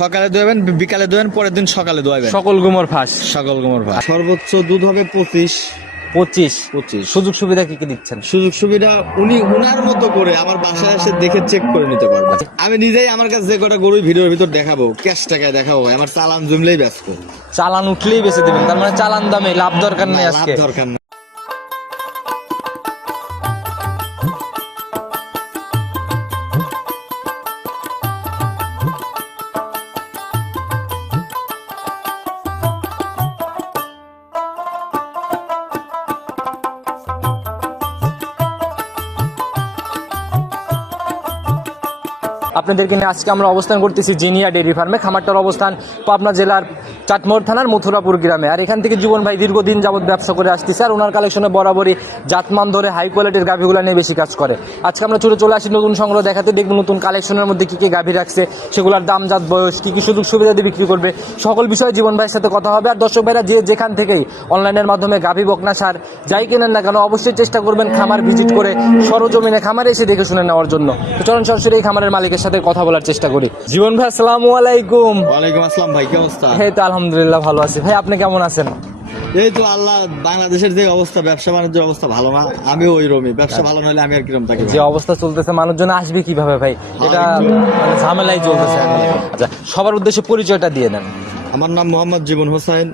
সকালে দোয়াবেন বিকালে দোয়াবেন পরের দিন সকালে দোয়াবেন। সকল গুমর ফাঁস। সকল গোমর ভাই সর্বোচ্চ দুধ হবে পঁচিশ। পঁচিশ। পঁচিশ। সুযোগ সুবিধা কি কি দিচ্ছেন? সুযোগ সুবিধা উনি উনার মতো করে আমার বাসায় এসে দেখে চেক করে নিতে পারবে আমি নিজেই আমার কাছে যে কটা গরু ভিডিওর ভিতর দেখাবো ক্যাশ টাকায় দেখাবো আমার চালান জমলেই ব্যস্ত। চালান উঠলেই বেঁচে দেবেন তার মানে চালান দামে লাভ দরকার নেই আজকে। দরকার আপনাদেরকে নিয়ে আজকে আমরা অবস্থান করতেছি জিনিয়া ডেয়ারি ফার্মে, খামারটার অবস্থান পাবনা জেলার চাটমোহর থানার মথুরাপুর গ্রামে। আর এখান থেকে জীবন ভাই দীর্ঘদিন যাবত ব্যবসা করে আসতেছে আর ওনার কালেকশনে বরাবরই জাতমান ধরে হাই কোয়ালিটির গাভিগুলো নিয়ে বেশি কাজ করে। আজকে আমরা চলে চলে আসি নতুন সংগ্রহ দেখাতে, দেখব নতুন কালেকশনের মধ্যে কী কী গাভি রাখছে, সেগুলোর দাম, জাত, বয়স, কী কী সুযোগ সুবিধা দিয়ে বিক্রি করবে, সকল বিষয়ে জীবন ভাইয়ের সাথে কথা হবে। আর দর্শক ভাইরা যে যেখান থেকেই অনলাইনের মাধ্যমে গাভি বকনা সার যাই কেনেন না কেন, অবশ্যই চেষ্টা করবেন খামার ভিজিট করে সরজমিনে খামারে এসে দেখে শুনে নেওয়ার জন্য। চলুন সরাসরি এই খামারের মালিকের সাথে কথা বলার চেষ্টা করি। জীবন ভাই আসসালামু আলাইকুম। ওয়ালাইকুম আসসালাম ভাই কি অবস্থা এই তো আলহামদুলিল্লাহ ভালো আছি। ভাই আপনি কেমন আছেন? এই তো আল্লাহ বাংলাদেশের যে অবস্থা ব্যবসা বাণিজ্যের অবস্থা ভালো না আমি ওই রমি ব্যবসা ভালো নইলে আমি আর কিরম থাকি যে অবস্থা চলতেছে মানুষজন আসবে কীভাবে ভাই? এটা মানে ঝামেলাই চলতেছে আচ্ছা সবার উদ্দেশ্যে পরিচয়টা দিয়ে নেন আমার নাম মোহাম্মদ জীবন হোসেন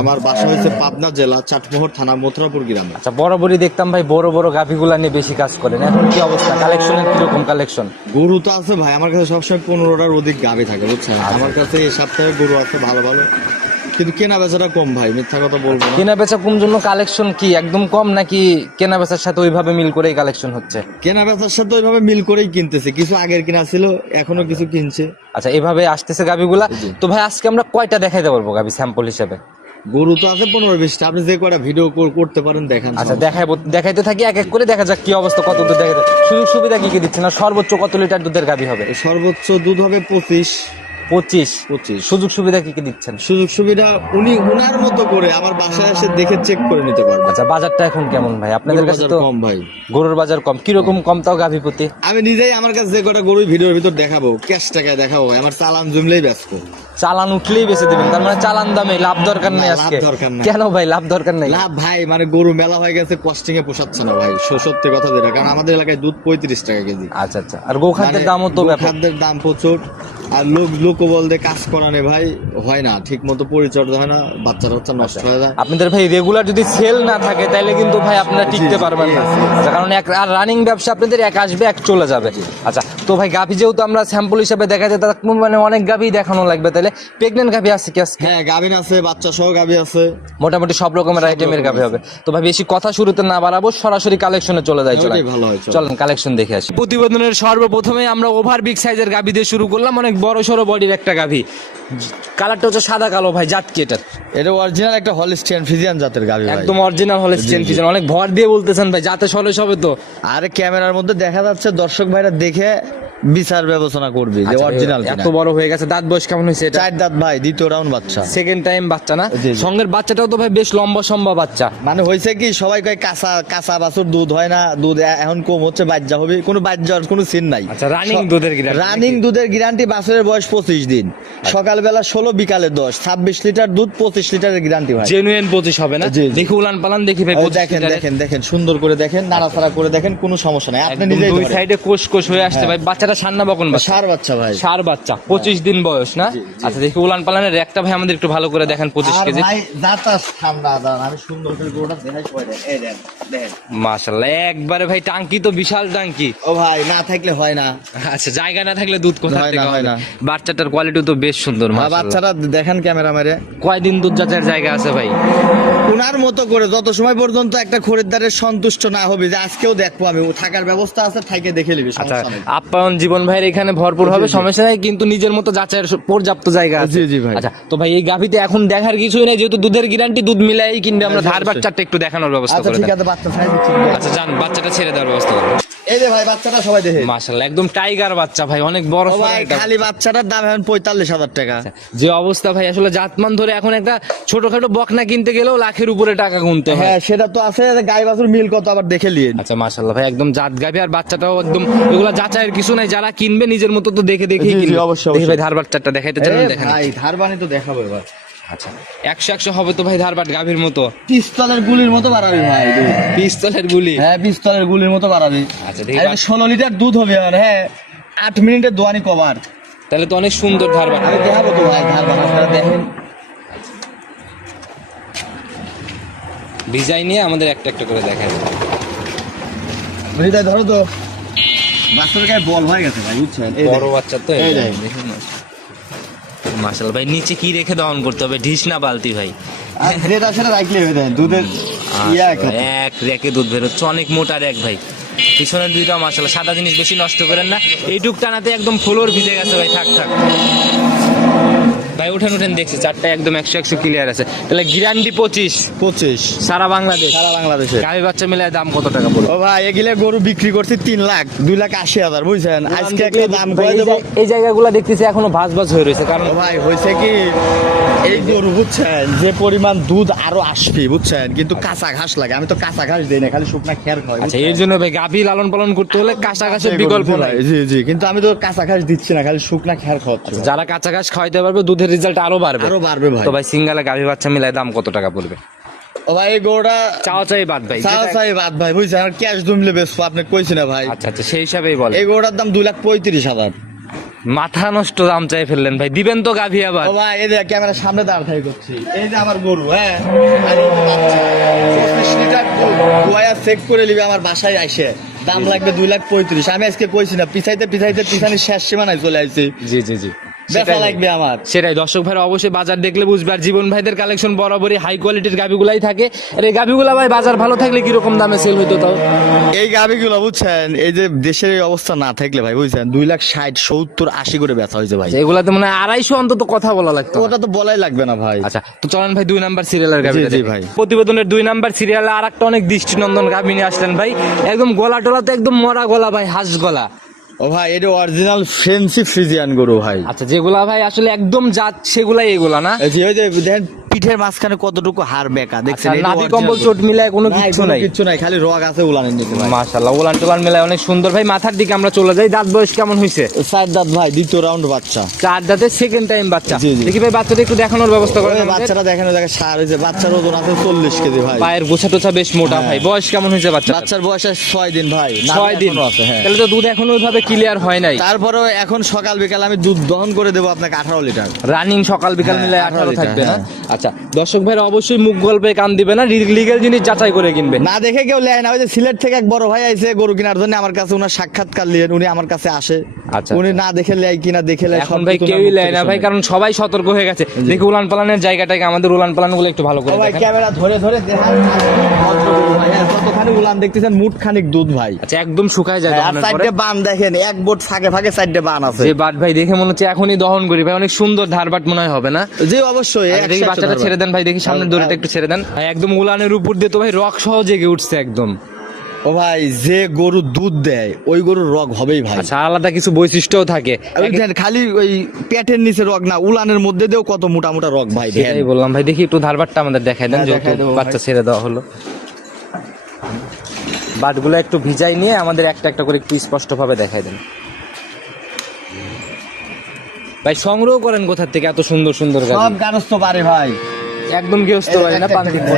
আমার বাসা হয়েছে পাবনা জেলা চাটমোহর থানা মথুরাপুর গ্রামে। আচ্ছা বরাবরই দেখতাম ভাই বড় বড় গাভিগুলা নিয়ে বেশি কাজ করেন। এখন কি অবস্থা? কালেকশনের কীরকম কালেকশন গরু তো আছে ভাই আমার কাছে সবসময় পনেরোটার অধিক গাভি থাকে বুঝছেন? আমার কাছে এই সপ্তাহে গরু আছে ভালো ভালো। কিন্তু কেনা বেচাটা কম ভাই মিথ্যা কথা বলব না। কেনা বেচা কোন জন্য কালেকশন কি? একদম কম নাকি কেনা বেচার সাথে ওইভাবে মিল করেই কালেকশন হচ্ছে? কেনা বেচার সাথে ওইভাবে মিল করেই কিনতেছে কিছু আগের কিনা ছিল এখনও কিছু কিনছে। আচ্ছা এভাবে আসতেছে গাভিগুলা। তো ভাই আজকে আমরা কয়টা দেখাইতে পারব গাভি স্যাম্পল হিসেবে? গরু তো আছে পনেরো বিশটা। আপনি যে কটা ভিডিও করতে পারেন দেখেন আচ্ছা দেখাই দেখাইতে থাকি এক এক করে দেখা যাক কি অবস্থা কত দুধ দেখাতে সুযোগ সুবিধা কি কি দিচ্ছে না সর্বোচ্চ কত লিটার দুধের গাভি হবে? সর্বোচ্চ দুধ হবে পঁচিশ। পঁচিশ। পঁচিশ। সুযোগ সুবিধা কি কি দিচ্ছেন? সুযোগ সুবিধা উনি উনার মতো করে আমার বাসায় এসে দেখে চেক করে নিতে পারবে। আচ্ছা বাজারটা এখন কেমন ভাই? আপনাদের কাছে তো কম ভাই। গরুর বাজার কম। কীরকম কম তাও গাভি প্রতি? আমি নিজেই আমার কাছে যে কটা গরু ভিডিওর ভিতর দেখাবো ক্যাশ টাকায় দেখাবো আমার চালান জমলেই ব্যস্ত। চালান উঠলেই বেঁচে দিবেন। তার মানে চালান দামে লাভ দরকার নেই আজকে। দরকার নাই। কেন ভাই লাভ দরকার নেই? লাভ ভাই মানে গরু মেলা হয়ে গেছে কস্টিং এ পোষাচ্ছে না ভাই। সত্যি কথা যেটা কারণ আমাদের এলাকায় দুধ পঁয়ত্রিশ টাকা কেজি। আচ্ছা আচ্ছা। আর গোখাদ্যের দামও তো খাদ্যের দাম প্রচুর। আর লোক লোক বলতে কাজ করানে ভাই হয় না। ঠিক মতো পরিচর্যা হয় না বাচ্চা হচ্ছে নষ্ট হয়ে যায়। আপনাদের ভাই রেগুলার যদি সেল না থাকে তাহলে কিন্তু ভাই আপনারা টিকতে পারবেন না। আচ্ছা, কারণ এক আর রানিং ব্যবসা আপনাদের এক আসবে এক চলে যাবে। আচ্ছা তো ভাই গাভি যেহেতু আমরা স্যাম্পল হিসাবে দেখা যায় তার মানে অনেক গাভি দেখানো লাগবে। তাহলে প্রেগনেন্ট গাভি আছে কি আজকে? হ্যাঁ গাভিন আছে বাচ্চা সহ গাভি আছে। মোটামুটি সব রকমের আইটেমের গাভি হবে। তো ভাই বেশি কথা শুরুতে না বাড়াবো সরাসরি কালেকশনে চলে যাই চলে। চলেন। কালেকশন দেখে আসি। প্রতিবেদনের সর্বপ্রথমে আমরা ওভার বিগ সাইজের গাভি দিয়ে শুরু করলাম অনেক বড় সড়ো বডির একটা গাভি। কালারটা হচ্ছে সাদা কালো ভাই জাত কি এটার। এটা অরিজিনাল একটা হলিস্টিয়ান ফিজিয়ান জাতের গাভি ভাই। একদম অরিজিনাল হলে চেন ফিজন অনেক ভর দিয়ে বলতেছেন ভাই জাতে সলে হবে তো। আরে ক্যামেরার মধ্যে দেখা যাচ্ছে দর্শক ভাইরা দেখে বিচার বিবেচনা করবে যে আচ্ছা, অরিজিনাল এত বড় হয়ে গেছে দাঁত বয়স কেমন হয়েছে এটা? চার দাঁত ভাই দ্বিতীয় রাউন্ড বাচ্চা। সেকেন্ড টাইম বাচ্চা না। সঙ্গের বাচ্চাটাও তো ভাই বেশ লম্বা সম্ভব বাচ্চা। মানে হয়েছে কি সবাই কয় কাঁচা কাঁচা বাছুর দুধ হয় না দুধ এখন কম হচ্ছে বাজ্যা হবে কোনো বাজ্যার কোনো সিন নাই। আচ্ছা রানিং দুধের গ্রাম রানিং দুধের গ্যারান্টি বাছুরের বয়স পঁচিশ দিন। সকালবেলা ষোলো বিকালে দশ। ছাব্বিশ লিটার দুধ পঁচিশ লিটারের গ্যারান্টি ভাই জেনুইন পঁচিশ হবে না। দেখি উলান পালান দেখি ভাই দেখেন দেখেন দেখেন সুন্দর করে দেখেন নাড়াচাড়া করে দেখেন কোনো সমস্যা নাই। আপনি নিজেই দুই সাইডে কোষ কোষ হয়ে আসছে ভাই। বাচ্চাটা সান্না বকন বাচ্চা? সার বাচ্চা ভাই। সার বাচ্চা। পঁচিশ দিন বয়স না? আচ্ছা দেখি উলান পালানের একটা ভাই আমাদের একটু ভালো করে দেখেন পঁচিশ কেজি। আমি সুন্দর করে দেখাই মাশাল্লাহ একবারে ভাই টাঙ্কি তো বিশাল টাঙ্কি। ও ভাই না থাকলে হয় না। আচ্ছা জায়গা না থাকলে দুধ কোথা থেকে হয় না। বাচ্চাটার কোয়ালিটি তো বেশ সুন্দর বাচ্চারা দেখেন ক্যামেরা মেরে। কয়দিন দুধ যাচার জায়গা আছে ভাই? উনার মতো করে যত সময় পর্যন্ত একটা খরিদ্দারের সন্তুষ্ট না হবে যে আজকেও দেখব আমি থাকার ব্যবস্থা আছে থাইকে দেখে নিবি আচ্ছা আপ্যায়ন জীবন ভাইয়ের এখানে ভরপুর হবে। সমস্যা নাই কিন্তু নিজের মতো যাচাইয়ের পর্যাপ্ত জায়গা আছে। জি, জি ভাই। আচ্ছা তো ভাই এই গাভিতে এখন দেখার কিছুই নাই যেহেতু দুধের গ্যারান্টি দুধ মিলাই কিনবে আমরা। ধার বাচ্চাটা একটু দেখানোর ব্যবস্থা আচ্ছা করে ঠিক আছে বাচ্চা সাইজ আচ্ছা যান বাচ্চাটা ছেড়ে দেওয়ার ব্যবস্থা করুন এই যে ভাই বাচ্চাটা সবাই দেখে। মাশাল্লাহ একদম টাইগার বাচ্চা ভাই অনেক বড় ভাই একটা- বাচ্চাটা সবাই দেখে মাশাল্লাহ একদম। টাইগার বাচ্চা ভাই অনেক বড় ও সড়ো ভাই একটা খালি বাচ্চাটার দাম এখন পঁয়তাল্লিশ হাজার টাকা। যে অবস্থা ভাই আসলে জাতমান ধরে এখন একটা ছোটখাটো বকনা কিনতে গেলেও লাখের উপরে টাকা গুনতে হয়। হ্যাঁ সেটা তো আছে গাই বাছুর মিল কত আবার দেখে লিয়ে আচ্ছা ভাই একদম জাত গাভি আর বাচ্চাটাও একদম এগুলা যাচাইয়ের কিছু নাই যারা কিনবে নিজের মতো তো দেখে কিনবে। অবশ্যই, দেখি ভাই অবশ্যই। ধার বাচ্চাটা দেখাইতে চান এ দেখেন ভাই ধারবানি তো দেখাবো এবার। আচ্ছা। একশো একশো হবে তো ভাই ধারবাট গাভীর মতো। পিস্তলের গুলির মতো বাড়াবি ভাই পিস্তলের গুলি? হ্যাঁ পিস্তলের গুলির মতো বাড়াবি। আচ্ছা, ষোলো লিটার দুধ হবে আর হ্যাঁ। আট মিনিটের দোয়ানি কভার। তাহলে তো অনেক সুন্দর ধারবাট আমি দেখাবো তো ভাই ধারবান আপনারা দেখেন। ডিজাইন নিয়ে আমাদের একটা একটা করে দেখেন ধরো তো। বাচ্চার গায়ে বল হয়ে গেছে ভাই বুঝছেন? বড়। বাচ্চা তো এই দেখেন। মাসাল ভাই নিচে কি রেখে দহন করতে হবে? ঢিস না বালতি ভাই? সেটা রাখলে হয়ে যায় দুধের এক রেকে দুধ বেরোচ্ছে অনেক মোটা রেক ভাই। পিছনের দুইটা মাসাল সাদা জিনিস বেশি নষ্ট করেন না। এইটুক টানাতে একদম ফ্লোর ভিজে গেছে ভাই থাক থাক। ভাই উঠেন উঠেন দেখছি চারটা একদম একশো একশো ক্লিয়ার আছে। তাহলে গিরান্ডি পঁচিশ। পঁচিশ। সারা বাংলাদেশ। সারা বাংলাদেশে। গাভী বাচ্চা মিলে দাম কত টাকা পড়বে? ও ভাই এগুলা গরু বিক্রি করছি তিন লাখ দুই লাখ আশি হাজার বুঝছেন? আজকে একটা দাম করে দেবো। এই জায়গাগুলো দেখতেছি এখনও ভাজ ভাজ হয়ে রয়েছে কারণ ভাই হয়েছে কি এই গরু বুঝছেন? যে পরিমাণ দুধ আরও আসবে বুঝছেন? কিন্তু কাঁচা ঘাস লাগে। আমি তো কাঁচা ঘাস দিই না খালি শুকনা খেয়ার খাই আচ্ছা এর জন্য ভাই গাভী লালন পালন করতে হলে কাঁচা ঘাসের বিকল্প নাই। জি জি কিন্তু আমি তো কাঁচা ঘাস দিচ্ছি না খালি শুকনা খেয়ার খাওয়াচ্ছি। যারা কাঁচা ঘাস খাওয়াইতে পারবে দুধের রেজাল্ট আরও বাড়বে। আরও বাড়বে ভাই। তো ভাই সিঙ্গালে গাভী বাচ্চা মিলাই দাম কত টাকা পড়বে? ও ভাই গরুটা চাওয়া চাই বাদ ভাই চাও চাই বাদ ভাই বুঝছেন? আর ক্যাশ দুমলে বেসবো আপনি কইছি না ভাই। আচ্ছা আচ্ছা সেই হিসাবেই বলে। এই গরুটার দাম দুই লাখ পঁয়ত্রিশ হাজার। মাথা নষ্ট দাম চাই ফেললেন ভাই দিবেন তো গাভী আবার। ও ভাই এই যে ক্যামেরার সামনে দাঁড় থাই করছি। এই যে আমার গরু হ্যাঁ? আর লিটার দুধ, চেক করে নিবে আমার বাসায় আসে দাম লাগবে দুই লাখ পঁয়ত্রিশ। আমি আজকে কইছি না পিছাইতে পিছাইতে পিছানি শেষ সীমানায় চলে আসছি জি জি জি। সেটাই। লাগবে আমার। সেটাই দর্শক ভাইরা অবশ্যই বাজার দেখলে বুঝবে। আর জীবন ভাইদের কালেকশন বরাবরই হাই কোয়ালিটির গাভিগুলাই থাকে। আর এই গাভিগুলা ভাই বাজার ভালো থাকলে কীরকম দামে সেল হইতো তাও? এই গাভিগুলো বুঝছেন এই যে দেশের এই অবস্থা না থাকলে ভাই বুঝছেন দুই লাখ ষাট সত্তর আশি করে বেচা হয়েছে ভাই। এগুলাতে মানে আড়াইশো অন্তত কথা বলা লাগতো ওটা তো বলাই লাগবে না ভাই। আচ্ছা তো চলেন ভাই দুই নাম্বার সিরিয়ালের জি, জি, ভাই। প্রতিবেদনের দুই নাম্বার সিরিয়ালে আর একটা অনেক দৃষ্টিনন্দন গাভি নিয়ে আসলেন ভাই। একদম গলা টলা তো একদম মরা গলা ভাই হাঁস গলা। ও ভাই এটা অরিজিনাল ফ্রেন্সি ফ্রিজিয়ান গরু ভাই। আচ্ছা যেগুলা ভাই আসলে একদম জাত সেগুলাই এগুলা না? ওই যে দেখেন পিঠের মাঝখানে কতটুকু হাড় বেকা? দেখছেন আচ্ছা, নাভি কম্বল চোট মিলায় কোনো কোনো নাই? কিচ্ছু নাই খালি রগ আছে উলানের মাশাল্লাহ ওলান টোলান মিলায় অনেক সুন্দর। ভাই মাথার দিকে আমরা চলে যাই। দাঁত বয়স কেমন হয়েছে চার দাঁত ভাই দ্বিতীয় রাউন্ড বাচ্চা। চার দাঁতের সেকেন্ড টাইম বাচ্চা। দেখি ভাই বাচ্চাটা একটু দেখানোর ব্যবস্থা করেন বাচ্চাটা দেখানো জায়গায় সার হয়েছে বাচ্চার ওজন আছে চল্লিশ কেজি ভাই। পায়ের গোছা টোছা বেশ মোটা হ্যাঁ। ভাই বয়স কেমন হয়েছে বাচ্চা বাচ্চার বয়স আছে ছয় দিন ভাই। নাভি ছয় দিন। আছে হ্যাঁ। তাহলে তো দুধ এখনও ওইভাবে ক্লিয়ার হয় নাই। তারপরেও এখন সকাল বিকাল আমি দুধ দহন করে দেবো আপনাকে আঠারো লিটার। রানিং সকাল বিকাল হ্যাঁ, মিলে আঠারো আঠারো লিটার, থাকবে না? হ্যাঁ। আচ্ছা দর্শক ভাইরা অবশ্যই মুখ গল্পে কান দিবে না লিগেল জিনিস যাচাই করে কিনবে। না দেখে কেউ লেয় না ওই যে সিলেট থেকে এক বড় ভাই আইছে গরু কেনার জন্য আমার কাছে উনার সাক্ষাৎকার নিলেন উনি আমার কাছে আসে। আচ্ছা। উনি না দেখে লেয় কিনা দেখে লেয় এখন ভাই কেউই লেয় না ভাই কারণ সবাই সতর্ক হয়ে গেছে। দেখি উলান পালানের জায়গাটাকে আমাদের উলান পালানগুলো একটু ভালো করে ভাই ক্যামেরা ধরে ধরে দেখান। হ্যাঁ, যতখানি উলান দেখতেছেন? মুঠ খানিক দুধ ভাই। আচ্ছা একদম শুকায় যায় আর। চারটে বান দেখেন এক বোট ফাঁকে ফাঁকে চারটে বান আছে। যে বাট ভাই দেখে মনে হচ্ছে এখনই দহন করি। ভাই অনেক সুন্দর ধারবাট মনে হয় হবে না? জি অবশ্যই আচ্ছা, বাচ্চাটা ছেড়ে দেন ভাই দেখি সামনের হ্যাঁ, দড়িটা হ্যাঁ। একটু ছেড়ে দেন। ভাই একদম উলানের উপর দিয়ে তো ভাই রক সহ জেগে উঠছে একদম। ও ভাই যে গরু দুধ দেয় ওই গরুর রগ হবেই ভাই। আচ্ছা আলাদা কিছু বৈশিষ্ট্যও থাকে। খালি ওই পেটের নিচে রগ না উলানের মধ্যে দিয়েও কত মোটা মোটা রগ ভাই। সেটাই বললাম ভাই দেখি একটু ধারবাটটা আমাদের দেখাই দেন হ্যাঁ, দেবো ভাই। বাচ্চা ছেড়ে দেওয়া হলো। বাটগুলো একটু ভিজাই নিয়ে আমাদের একটা একটা করে একটু স্পষ্ট ভাবে দেখাই দেন। ভাই সংগ্রহ করেন কোথা থেকে এত সুন্দর সুন্দর সব গারস্থ পারে ভাই। একদম গৃহস্থ বাড়ি না একটা- পান্তিক একটা-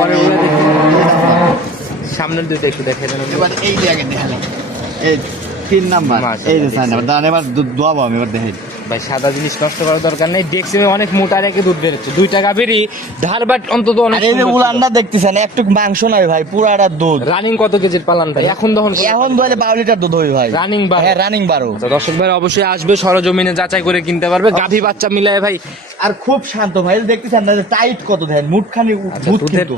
পরে ওগুলো দেখি। সামনের দুইটা একটু দেখাই দেন। এবার এই জায়গায় দেখালাম এই তিন নাম্বার এই যে চার নাম্বার। দাঁড়ান এবার দু- দোয়াবো আমি এবার ভাই সাদা জিনিস নষ্ট করার দরকার নেই। ডেক্সিমে অনেক মোটা রেখে দুধ বেরোচ্ছে। দুই টাকা বেরি ধারবাট অন্তত অনেক আর এই যে উলানটা দেখতেছেন একটু মাংস নাই ভাই পুরাটা দুধ। রানিং কত কেজির পালান ভাই? এখন তখন এখন বারো লিটার দুধ হবে ভাই। রানিং বা হ্যাঁ রানিং বারো। দর্শক ভাই অবশ্যই আসবে সরজমিনে যাচাই করে কিনতে পারবে। গাভী বাচ্চা মিলায় ভাই আর খুব শান্ত ভাই। দেখতেছেন না টাইট কত দেন? মুটখানি আচ্ছা,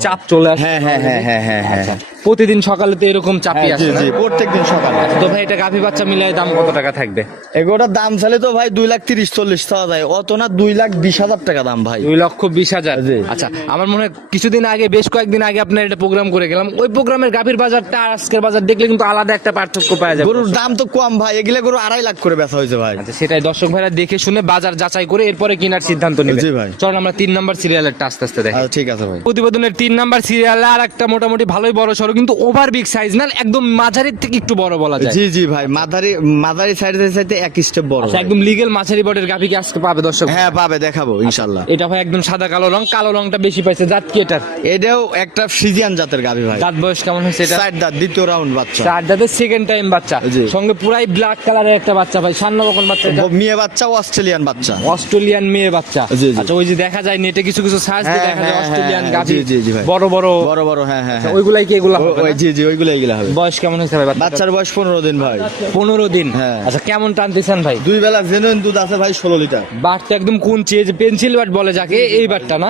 চাপ চলে আসে হ্যাঁ হ্যাঁ হ্যাঁ হ্যাঁ হ্যাঁ হ্যাঁ আচ্ছা, প্রতিদিন সকালে তো এরকম চাপই হ্যাঁ, আসে? জি প্রত্যেকদিন সকালে। তো ভাই এটা গাভী বাচ্চা মিলাই দাম কত টাকা থাকবে? এগুলোটার দাম চালে তো ভাই দুই লাখ তিরিশ চল্লিশ চাওয়া যায়। অত না দুই লাখ বিশ হাজার টাকা দাম ভাই। দুই লক্ষ বিশ হাজার। আচ্ছা আমার মনে হয় কিছুদিন আগে বেশ কয়েকদিন আগে আপনার এটা প্রোগ্রাম করে গেলাম। ওই প্রোগ্রামের গাভীর বাজারটা আর আজকের বাজার দেখলে কিন্তু আলাদা একটা পার্থক্য পাওয়া যায়। গরুর দাম তো কম ভাই। এগুলো গরু আড়াই লাখ করে বেচা হয়েছে ভাই। আচ্ছা সেটাই দর্শক ভাইরা দেখে শুনে বাজার যাচাই করে এরপরে কেনার সিদ্ধান্ত জি ভাই। চলুন আমরা তিন নাম্বার সিরিয়ালেরটা আস্তে আস্তে দেখি। আচ্ছা, ঠিক আছে ভাই। প্রতিবেদনের তিন নাম্বার সিরিয়ালে আর একটা মোটামুটি ভালোই বড় সড়ো কিন্তু ওভার বিগ সাইজ না একদম মাঝারির থেকে একটু বড় বলা যায়। জি জি ভাই মাদারি মাদারি সাইড সাইডে এক স্টেপ বড় আচ্ছা একদম লিগেল মাঝারি বটের গাভী কি আজকে পাবে দর্শক? হ্যাঁ পাবে দেখাবো ইনশাল্লাহ এটা ভাই একদম সাদা কালো রং কালো রংটা বেশি পাইছে জাত কি এটার? এটাও একটা ফ্রিজিয়ান জাতের গাবি ভাই। দাঁত বয়স কেমন হয়েছে এটা দাঁত দ্বিতীয় রাউন্ড বাচ্চা। চার দাঁতের সেকেন্ড টাইম বাচ্চা। সঙ্গে পুরাই ব্ল্যাক কালারের একটা বাচ্চা ভাই সান্ন বকন বাচ্চা মেয়ে বাচ্চা অস্ট্রেলিয়ান বাচ্চা। অস্ট্রেলিয়ান মেয়ে বাচ্চা। জি, জি। আচ্ছা ওই যে দেখা যায় নেটে কিছু কিছু সার্চ দিয়ে হ্যাঁ, দেখা যায় হ্যাঁ, অস্ট্রেলিয়ান হ্যাঁ, গাভী জি ভাই। বড় বড়। বড় বড় হ্যাঁ হ্যাঁ আচ্ছা, হ্যাঁ। ওইগুলাই কি এগুলা হবে জি জি ওইগুলো এইগুলো হবে। বয়স কেমন হয়েছে ভাই বাচ্চার বয়স পনেরো দিন ভাই। পনেরো দিন? হ্যাঁ। আচ্ছা কেমন টানতেছেন ভাই? দুই বেলা জেনুইন দুধ আছে ভাই ষোলো লিটার। বাটটা একদম এই যে পেন্সিল বাট বলে যাকে এই বাটটা না।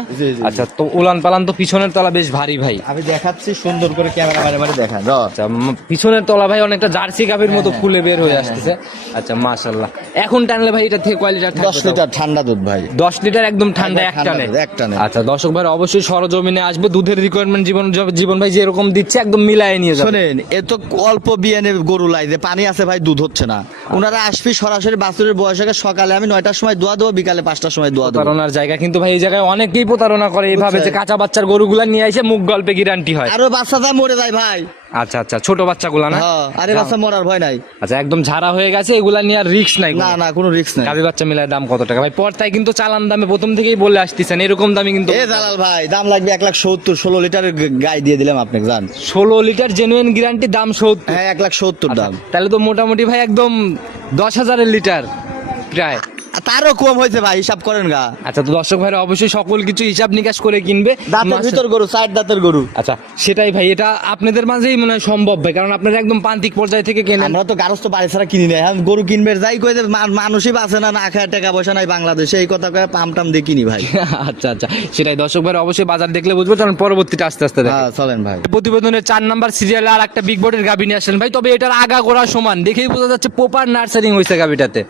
আচ্ছা তো উলান পালান তো পিছনের তলা বেশ ভারী ভাই। আমি দেখাচ্ছি সুন্দর করে ক্যামেরা মারে মারে দেখান আচ্ছা পিছনের তলা ভাই অনেকটা জার্সি গাভীর হ্যাঁ, মতো ফুলে বের হয়ে আসতেছে। আচ্ছা মাশাল্লাহ এখন টানলে ভাই এটা থেকে কয় লিটার দশ থাকবে তাও? লিটার ঠান্ডা দুধ ভাই। দশ লিটার একদম ঠান্ডা এক টানে দুধ, এক টানে। আচ্ছা দর্শক ভাই অবশ্যই সরজমিনে আসবে। দুধের রিকোয়ারমেন্ট জীবন জীবন ভাই যেরকম দিচ্ছে একদম মিলায় নিয়ে যাবে। শোনেন এ তো অল্প বিয়ানে গরু লাই যে পানি আছে ভাই দুধ হচ্ছে না। ওনারা আসবি সরাসরি বাছুরের বয়স আগে সকালে আমি নয়টার সময় দোয়া দেবো বিকালে পাঁচটার সময় দোয়া দেবো। প্রতারণার জায়গা কিন্তু ভাই এই জায়গায় অনেকেই প্রতারণা করে এইভাবে যে কাঁচা বাচ্চার গরুগুলা নিয়ে এসে মুখ গল্পে গ্যারান্টি হয়। আরও বাচ্চাটা মরে যায় ভাই। আচ্ছা আচ্ছা ছোট বাচ্চাগুলা না? হ্যাঁ, আরে বাচ্চা মরার ভয় নাই। আচ্ছা একদম ঝাড়া হয়ে গেছে এগুলা নিয়ে আর রিস্ক নাই না না কোনো রিস্ক নাই। গাভী বাচ্চা মিলায় দাম কত টাকা? ভাই পর্তায় কিন্তু চালান দামে প্রথম থেকেই বলে আসতেছেন এরকম দামে কিন্তু এ জালাল ভাই দাম লাগবে এক লাখ সত্তর ষোলো লিটারের গ- গাই দিয়ে দিলাম আপনাকে জান। ষোলো লিটার জেনুইন গ্যারান্টি দাম সত্তর। হ্যাঁ এক লাখ সত্তর দাম। তাহলে তো মোটামুটি ভাই একদম দশ হাজারের লিটার প্রায়। তারও কম হয়েছে ভাই হিসাব করেন গা। আচ্ছা তো দর্শক ভাইরা অবশ্যই সকল কিছু হিসাব নিকাশ করে কিনবে। দাঁতের ভিতর গরু সাইড দাঁতের গরু। আচ্ছা সেটাই ভাই এটা আপনাদের মাঝেই মনে হয় সম্ভব ভাই কারণ আপনারা একদম প্রান্তিক পর্যায় থেকে কেনেন। আমরা তো গারস্থ বাড়ি ছাড়া কিনি না এখন গরু কিনবে যাই যে মানুষই বাঁচে না না খায় টাকা পয়সা নাই বাংলাদেশে। এই কথা কয়ে পাম টাম দিয়ে কিনি ভাই। আচ্ছা আচ্ছা সেটাই। দর্শক ভাইরা অবশ্যই বাজার দেখলে বুঝব কারণ পরবর্তীটা আস্তে আস্তে হ্যাঁ চলেন ভাই। প্রতিবেদনের চার নাম্বার সিরিয়ালে আর একটা বিগ বোর্ডের গাবি নিয়ে আসলেন ভাই তবে এটার আগা গোড়া সমান। দেখেই বোঝা যাচ্ছে প্রপার নার্সারিং হয়েছে গাবিটাতে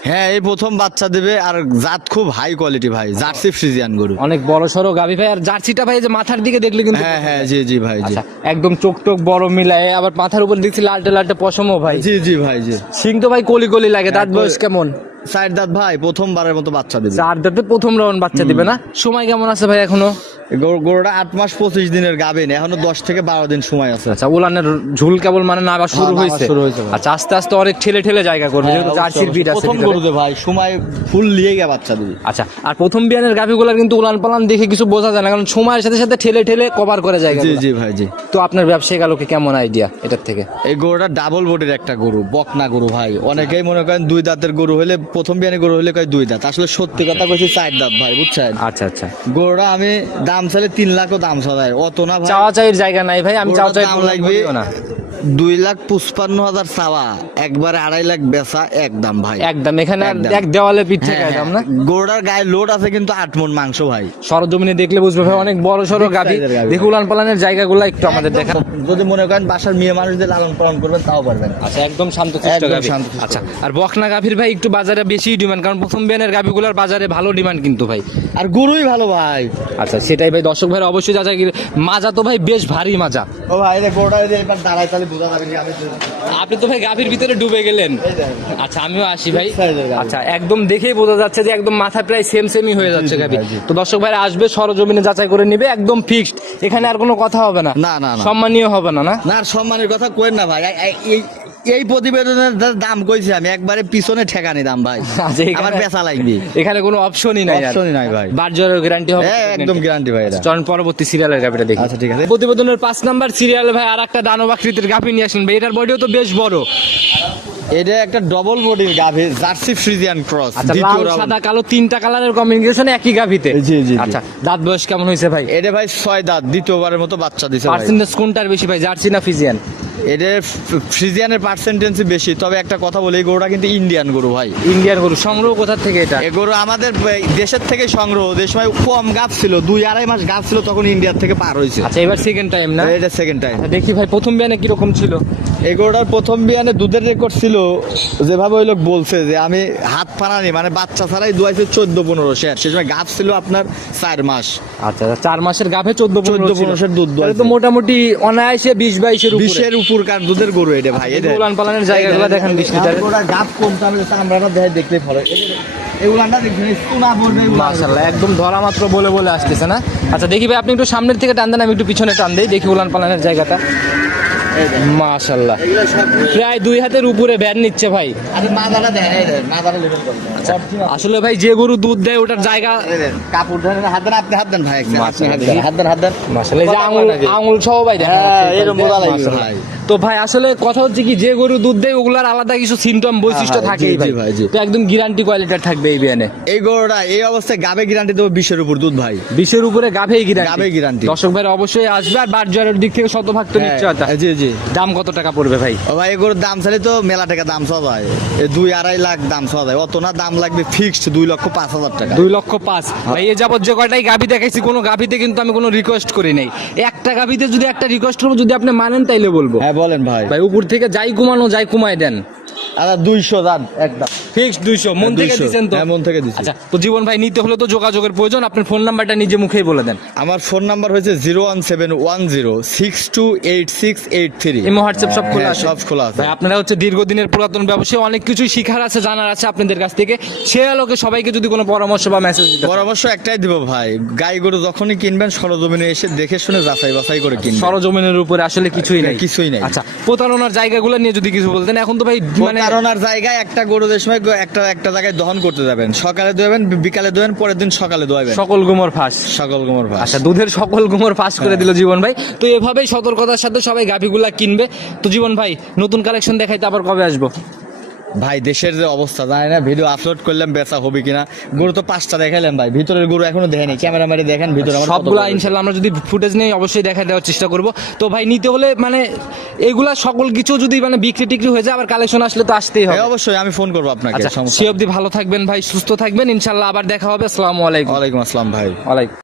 হ্যাঁ এই প্রথম বাচ্চা দেবে আর জাত খুব হাই কোয়ালিটি ভাই জার্সি ফ্রিজিয়ান গরু। অনেক বড় সড়ো গাবি ভাই আর জার্সিটা ভাই যে মাথার দিকে দেখলে কিন্তু হ্যাঁ হ্যাঁ জি জি ভাই জি। আচ্ছা একদম চোখ টোক বড় মিলায় আবার মাথার উপর দেখছি লালটে লালটে পশমও ভাই। জি জি ভাই জি। সিং তো ভাই কলি কলি লাগে দাঁত হ্যাঁ, বয়স কেমন? সাইড দাঁত ভাই প্রথমবারের মতো বাচ্চা দেবে। চার দাঁতে প্রথম রাউন্ড বাচ্চা দিবে না? সময় কেমন আছে ভাই এখনও? গরুটা আট মাস পঁচিশ দিনের গাবেন এখনও দশ থেকে বারো দিন সময় আছে। আচ্ছা উলানের ঝুল কেবল মানে না আবার শুরু হ্যাঁ, হয়েছে। আচ্ছা আস্তে আস্তে অনেক ঠেলে ঠেলে জায়গা করবে হ্যাঁ, যেহেতু জার্সির বিট আছে প্রথম গরুতে ভাই সময় ফুল নিয়ে গিয়ে বাচ্চা দিবে আচ্ছা আর প্রথম বিয়ানের গাভিগুলার কিন্তু উলান পালান দেখে কিছু বোঝা যায় না কারণ সময়ের সাথে সাথে ঠেলে ঠেলে কভার করে জায়গা জি জি ভাই জি। তো আপনার ব্যবসায়িক আলোকে কেমন আইডিয়া এটার থেকে? এই গরুটা ডাবল বডির একটা গরু বকনা গরু ভাই। অনেকেই মনে করেন দুই দাঁতের গরু হলে প্রথম বিয়ানে গরু হলে কয় দুই দাঁত? আসলে সত্যি কথা কইছি চার দাঁত ভাই বুঝছেন? আচ্ছা আচ্ছা। গরুটা আমি দাম চাইলে তিন লাখও দাম চাই অত না চাওয়া চাইয়ের জায়গা নাই ভাই আমি চাওয়া চাই দাম লাগবে না। দুই লাখ পুষ্পান্ন হাজার চাওয়া একবারে আড়াই লাখ বেচা একদম ভাই। একদম এখানে এক দেওয়ালে পিঠ হ্যাঁ, একদম না? হ্যাঁ। গরুটার গায়ে লোড আছে কিন্তু আট মন মাংস ভাই। সরজমিনে দেখলে বুঝবে ভাই অনেক বড় সড়ো গাভী। দেখে উলান পালানের জায়গাগুলো একটু আমাদের দেখা যদি মনে করেন বাসার মেয়ে মানুষদের লালন পালন করবেন তাও পারবেন। আচ্ছা একদম শান্ত আচ্ছা আর বকনা গাভীর ভাই একটু বাজারে বেশি ডিমান্ড কারণ প্রথম বিয়ানের গাভীগুলোর বাজারে ভালো ডিমান্ড কিন্তু ভাই। আর গরুই ভালো ভাই। আচ্ছা সেটাই ভাই দর্শক ভাই অবশ্যই যা মাজা তো ভাই বেশ ভারী মাজা। ও ভাই রে এবার দাঁড়ায় তাহলে বোঝা যাবে যে আমি আপনি তো ভাই গাভীর ভিতরে ডুবে গেলেন। আচ্ছা আমিও আসি ভাই। আচ্ছা একদম দেখেই বোঝা যাচ্ছে যে একদম মাথা প্রায় সেম সেমই হয়ে যাচ্ছে গাভী তো দর্শক ভাই আসবে সরজমিনে যাচাই করে নিবে একদম ফিক্সড এখানে আর কোনো কথা হবে না। না, না। সম্মানীয় হবে না না? না সম্মানের কথা কোয়েন না ভাই। এই- প্রতিবেদনের দাম কইছি আমি একবারে পিছনে ঠেকানি দাম ভাই। আচ্ছা, আমার পেশা লাগবে। এখানে কোনো অপশনই নাই। অপশনই নাই ভাই। বার্জারের গ্যারান্টি হবে হ্যাঁ একদম গ্যারান্টি ভাই চরণ পরবর্তী সিরিয়ালের গাভিটা দেখি। আচ্ছা, ঠিক আছে। প্রতিবেদনের পাঁচ নাম্বার সিরিয়ালে ভাই আর একটা দানব আকৃতির গাভি নিয়ে আসলেন ভাই। এটার বডিও তো বেশ বড়। এটা একটা ডবল বডির গাভী জার্সি ফ্রিজিয়ান ক্রস আচ্ছা লাল সাদা কালো তিনটা কালারের কম্বিনেশনে একই গাভিতে। জি, জি। আচ্ছা দাঁত বয়স কেমন হয়েছে ভাই? এটা ভাই ছয় দাঁত দ্বিতীয়বারের মতো বাচ্চা দিছে পার্সেন্টেজ কোনটার বেশি ভাই জার্সি না ফিজিয়ান এটা ফ্রিজিয়ানের পার্সেন্টেন্সি বেশি। তবে একটা কথা বলি এই গরুটা কিন্তু ইন্ডিয়ান গরু ভাই। ইন্ডিয়ান গরু সংগ্রহ কোথার থেকে এটা? এ গরু আমাদের এই দেশের থেকে সংগ্রহ। যে সময় কম গাছ ছিল দুই আড়াই মাস গাছ ছিল তখন ইন্ডিয়ার থেকে পার হয়েছে। আচ্ছা এবার সেকেন্ড টাইম না? এটা সেকেন্ড টাইম আচ্ছা, দেখি ভাই প্রথম বিয়ানে কীরকম ছিল? এই গরুটার প্রথম বিয়ানে দুধের রেকর্ড ছিল যেভাবে ওই লোক বলছে যে আমি হাত ফানানি মানে বাচ্চা ছাড়াই দুয়াইছে চোদ্দ পনেরো। শেয়ার সে সময় গাছ ছিল আপনার চার মাস। আচ্ছা চার মাসের গাভে চোদ্দ 14 15 দুধ তাহলে তো মোটামুটি অনায়াসে বিশ বাইশের উপরে। বিশের উপরকার দুধের গরু এটা ভাই এটা উলান পালানের জায়গাগুলো দেখেন বিশ কম তাহলে চামড়াটা দেখে দেখতে ফলে। মাশাল্লাহ একদম ধরা মাত্র বলে বলে আসতেছে না? আচ্ছা দেখি ভাই আপনি একটু সামনের থেকে টান দেন আমি একটু পিছনে টান দেই দেখি উলান পালানের জায়গাটা। মাশাল্লাহ প্রায় দুই হাতের উপরে ব্যান নিচ্ছে ভাই। করবেন আসলে ভাই যে গরু দুধ দেয় ওটার জায়গা কাপড় ধরেন হাত দেন আপনি হাত দেন ভাই হাত দেন হাত দেন হাত দেন মাশাল্লাহ এই যে কথা আঙুল সহ ভাই হ্যাঁ। ভাই। তো ভাই আসলে কথা হচ্ছে কি যে গরু দুধ দেয় ওগুলার আলাদা কিছু সিমটম বৈশিষ্ট্য থাকে থাকেই ভাই। ভাই, তো একদম গ্যারান্টি কোয়ালিটির থাকবে এই বিয়ানে। এই গরুটা এই অবস্থায় গাবে গ্যারান্টি দেবো বিশের উপর দুধ ভাই। বিশের উপরে গাভেই গ্যারান্টি গাভেই guarantee। দর্শক ভাই অবশ্যই আসবে আর বারজারের দিক থেকে শতভাগ তো নিশ্চয়তা। হ্যাঁ, জি জি দাম কত টাকা পড়বে ভাই? ও ভাই এগুলোর দাম চাইলে তো মেলা টাকা দাম সব হয়। দুই আড়াই লাখ দাম সব হয়। অত না দাম লাগবে ফিক্সড দুই লক্ষ পাঁচ হাজার টাকা। দুই লক্ষ পাঁচ। ভাই এ যাবত যে কয়টাই গাভি দেখাইছি কোনো গাভিতে কিন্তু আমি কোনো রিকোয়েস্ট করি নাই। একটা গাভিতে যদি একটা রিকোয়েস্ট করব যদি আপনি মানেন তাইলে বলব। হ্যাঁ বলেন ভাই। ভাই উপর থেকে যাই ঘুমানো যাই কুমায় দেন। আচ্ছা দুইশো দাম একদম। ফিক্স দুইশো মন থেকে দিচ্ছেন তো? হ্যাঁ, মন থেকে দিছি। আচ্ছা তো জীবন ভাই নিতে হলে তো যোগাযোগের প্রয়োজন। আপনার ফোন নাম্বারটা নিজে মুখেই বলে দেন। আমার ফোন নাম্বার হয়েছে zero one seven one zero six two eight six eight three. Imo WhatsApp সব খোলা হ্যাঁ, সব খোলা আছে। আপনারা হচ্ছে দীর্ঘদিনের পুরাতন ব্যবসায়ী অনেক কিছুই শিখার আছে জানার আছে আপনাদের কাছ থেকে। সে আলোকে সবাইকে যদি কোনো পরামর্শ বা মেসেজ দিতে পরামর্শ একটাই দিব ভাই গাই গরু যখনই কিনবেন সরজমিনে এসে দেখে শুনে যাচাই বাছাই করে কিনবেন। সরজমিনের উপরে আসলে কিছুই নেই। কিছুই নেই। আচ্ছা প্রতারণার জায়গাগুলো নিয়ে যদি কিছু বলতেন এখন তো ভাই মানে কারণার জায়গায় একটা গরু যে সময় একটা একটা জায়গায় দহন করতে যাবেন। সকালে দোয়াবেন বিকালে দোয়াবেন পরের দিন সকালে ধোয়াবেন সকল গুমর ফাঁস। সকল গোমর ফাঁস। আচ্ছা দুধের সকল গুমর ফাঁস করে দিল জীবন ভাই। তো এভাবেই সতর্কতার সাথে সবাই গাভিগুলা কিনবে। তো জীবন ভাই নতুন কালেকশন দেখাইতে আবার কবে আসব? ভাই দেশের যে অবস্থা জানি না ভিডিও আপলোড করলাম বেচা হবে কিনা। গরু তো পাঁচটা দেখাইলাম ভাই ভিতরের গরু এখনও দেখেনি। ক্যামেরা মারি দেখেন ভিতরে সবগুলা ইনশাল্লাহ আমরা যদি ফুটেজ নেই অবশ্যই দেখা দেওয়ার চেষ্টা করব। তো ভাই নিতে হলে মানে এগুলা সকল কিছু যদি মানে বিক্রি টিক্রি হয়ে যায় আবার কালেকশন আসলে তো আসতেই হবে। হ্যাঁ, অবশ্যই আমি ফোন করব আপনাকে আচ্ছা সে অবধি ভালো থাকবেন ভাই সুস্থ থাকবেন ইনশাল্লাহ আবার দেখা হবে আসসালামু আলাইকুম। ওয়ালাইকুম আসসালাম ভাই। ওয়ালাইকুম